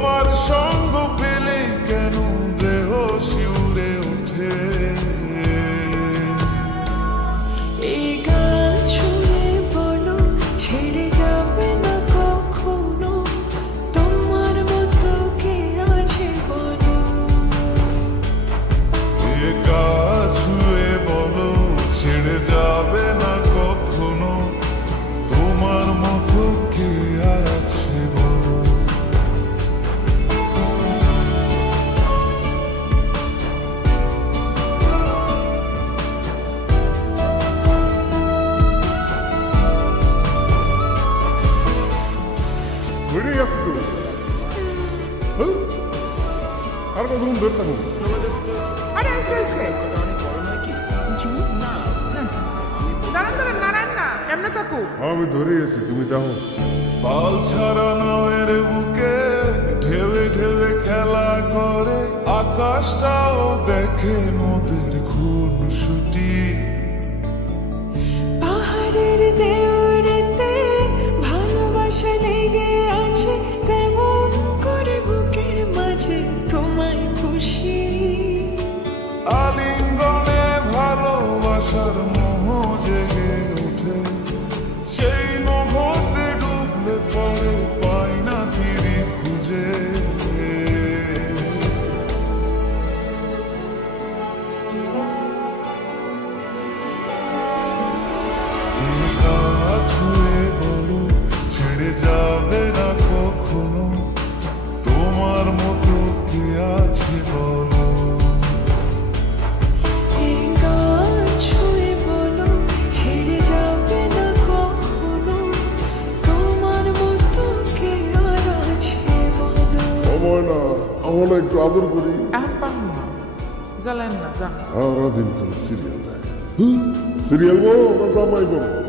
তোমার সঙ্গ পেলে কেন দেহ শিউরে ওঠে এই গান ছুঁয়ে বলো ছেড়ে যাবে না কখনো তোমার মতো কে আছে বলো এই গান ছুঁয়ে বলো ছেড়ে যাবে না কখনো তোমার মতো কে আর আছে বলো ঘুরে আসছি তো আর কতক্ষণ ধরে থাকবো আরে এসে এসে দাঁড়ান দাঁড়ান নারায়ণ না এমনি থাকো আমি ধরে এসেছি তুমি দেখো পাল ছাড়া নাওয়ের বুকে ঢেউে ঢেউে খেলা করে আকাশটাও দেখে নদীর খুনসুটি পাহাড়ের দেওরেতে ভালোবাসা লেগে আছে তেমন করে বুকের মাঝে তোমায় পুষি আলিঙ্গনে ভালোবাসার মোহ জেগে ওঠে সেই মোহতে ডুবলে পরে পাই না তীরে খুঁজে ছুঁয়ে বলো ছেড়ে যাবে না কখনো তোমার মতো কে আছে বলো এই গান ছুঁয়ে বলো ছেড়ে যাবে না কখনো তোমার মতো কে আর আছে বলো সময় না আমরা একটু আদর করি এখন পারবো না জ্বালেন না যান সারাদিন খালি সিরিয়াল দেয় সিরিয়াল বলো না জামাই বলো